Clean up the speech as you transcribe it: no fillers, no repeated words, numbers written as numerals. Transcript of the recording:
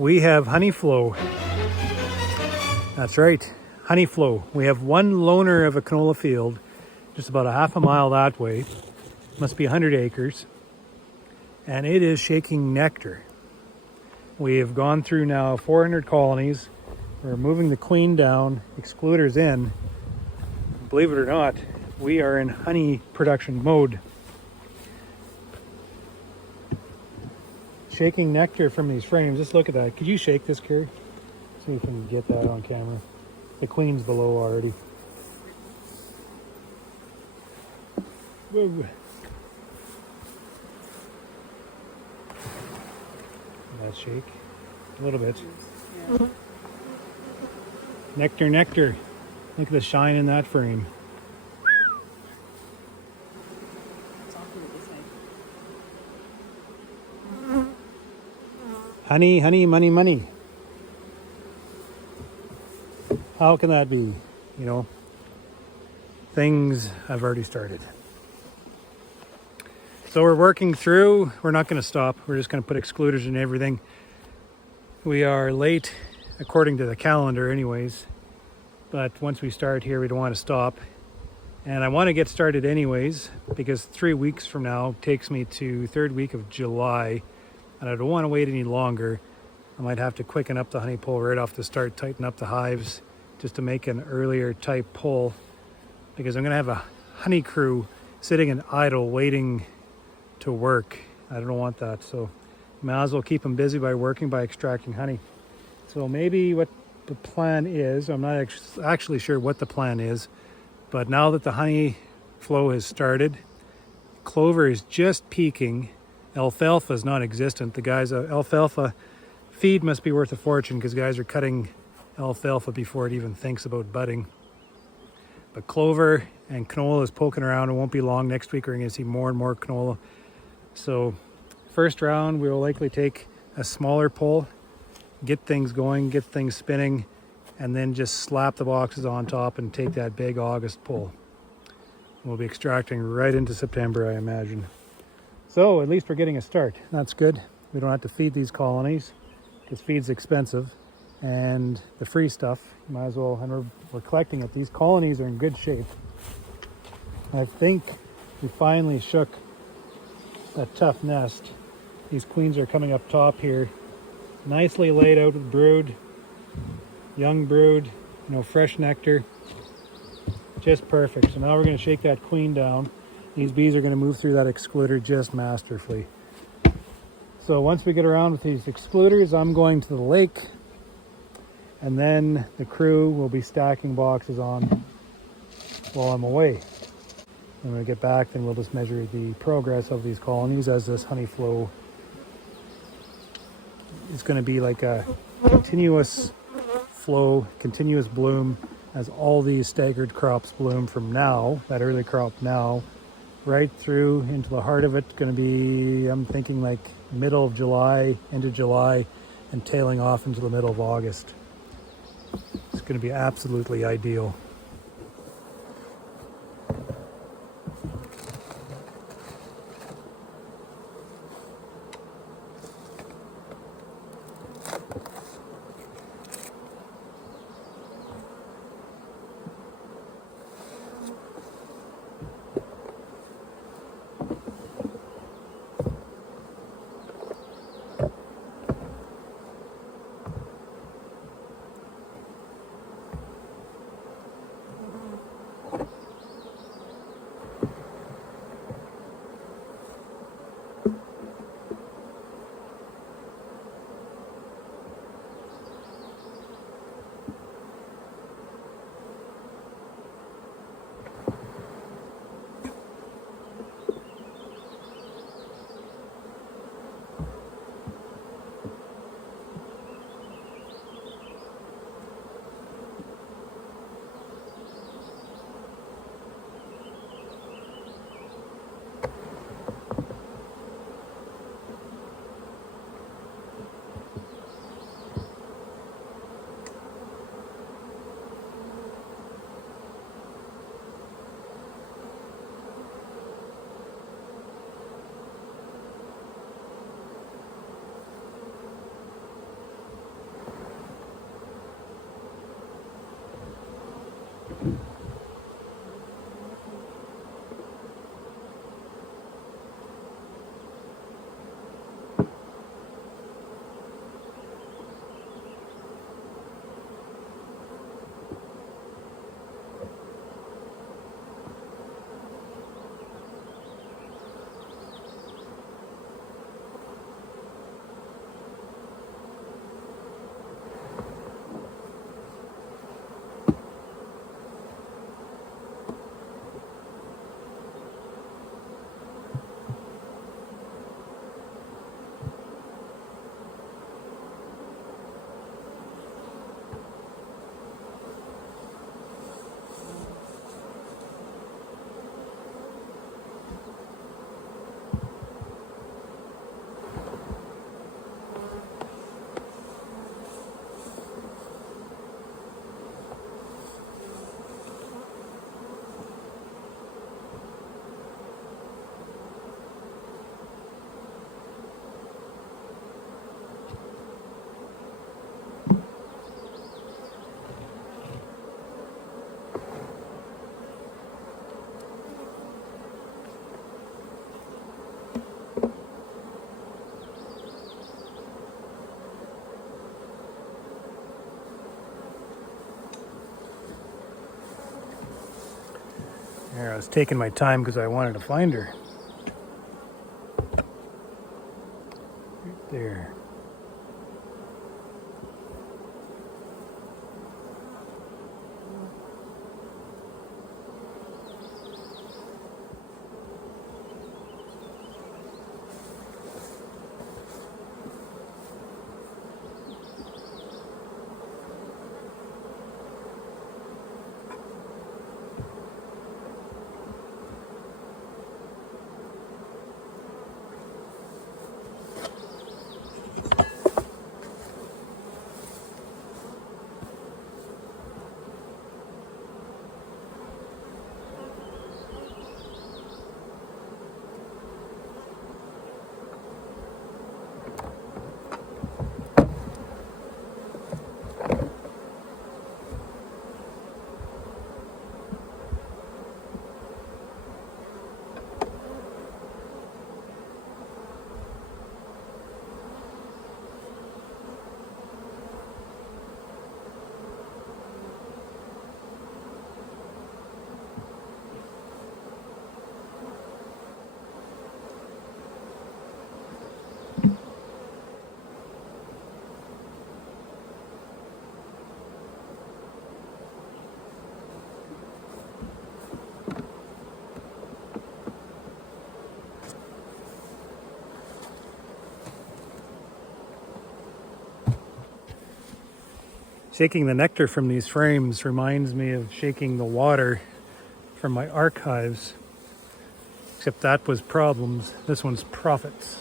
We have honey flow. That's right, honey flow. We have one loner of a canola field, just about a half a mile that way. Must be 100 acres. And it is shaking nectar. We have gone through now 400 colonies. We're moving the queen down, excluders in. Believe it or not, we are in honey production mode. Shaking nectar from these frames. Just look at that. Could you shake this, Carrie? See if we can get that on camera. The queen's below already. Whoa. That shake a little bit. Yeah. Nectar, nectar. Look at the shine in that frame. Honey, honey, money, money. How can that be? You know, things have already started. So we're working through. We're not going to stop. We're just going to put excluders in everything. We are late according to the calendar anyways. But once we start here, we don't want to stop. And I want to get started anyways, because 3 weeks from now takes me to third week of July. And I don't want to wait any longer. I might have to quicken up the honey pull right off the start, tighten up the hives just to make an earlier type pull, because I'm going to have a honey crew sitting and idle waiting to work. I don't want that. So might as well keep them busy by working, by extracting honey. So maybe what the plan is, I'm not actually sure what the plan is, but now that the honey flow has started, clover is just peaking. Alfalfa is non-existent. The guys, alfalfa feed must be worth a fortune because guys are cutting alfalfa before it even thinks about budding. But clover and canola is poking around. It won't be long. Next week we're going to see more and more canola. So first round we will likely take a smaller pull, get things going, get things spinning, and then just slap the boxes on top and take that big August pull. We'll be extracting right into September, I imagine. So at least we're getting a start. That's good. We don't have to feed these colonies because feed's expensive. And the free stuff, you might as well, and we're collecting it. These colonies are in good shape. I think we finally shook that tough nest. These queens are coming up top here. Nicely laid out with brood. Young brood, you know, fresh nectar. Just perfect. So now we're going to shake that queen down. These bees are going to move through that excluder just masterfully. So once we get around with these excluders, I'm going to the lake, and then the crew will be stacking boxes on while I'm away. And when we get back, then we'll just measure the progress of these colonies as this honey flow is going to be like a continuous flow, continuous bloom as all these staggered crops bloom from now, that early crop now, right through into the heart of it. Going to be, I'm thinking like middle of July, end of July, and tailing off into the middle of August. It's going to be absolutely ideal. There, I was taking my time because I wanted to find her. Right there. Shaking the nectar from these frames reminds me of shaking the water from my archives. Except that was problems. This one's profits.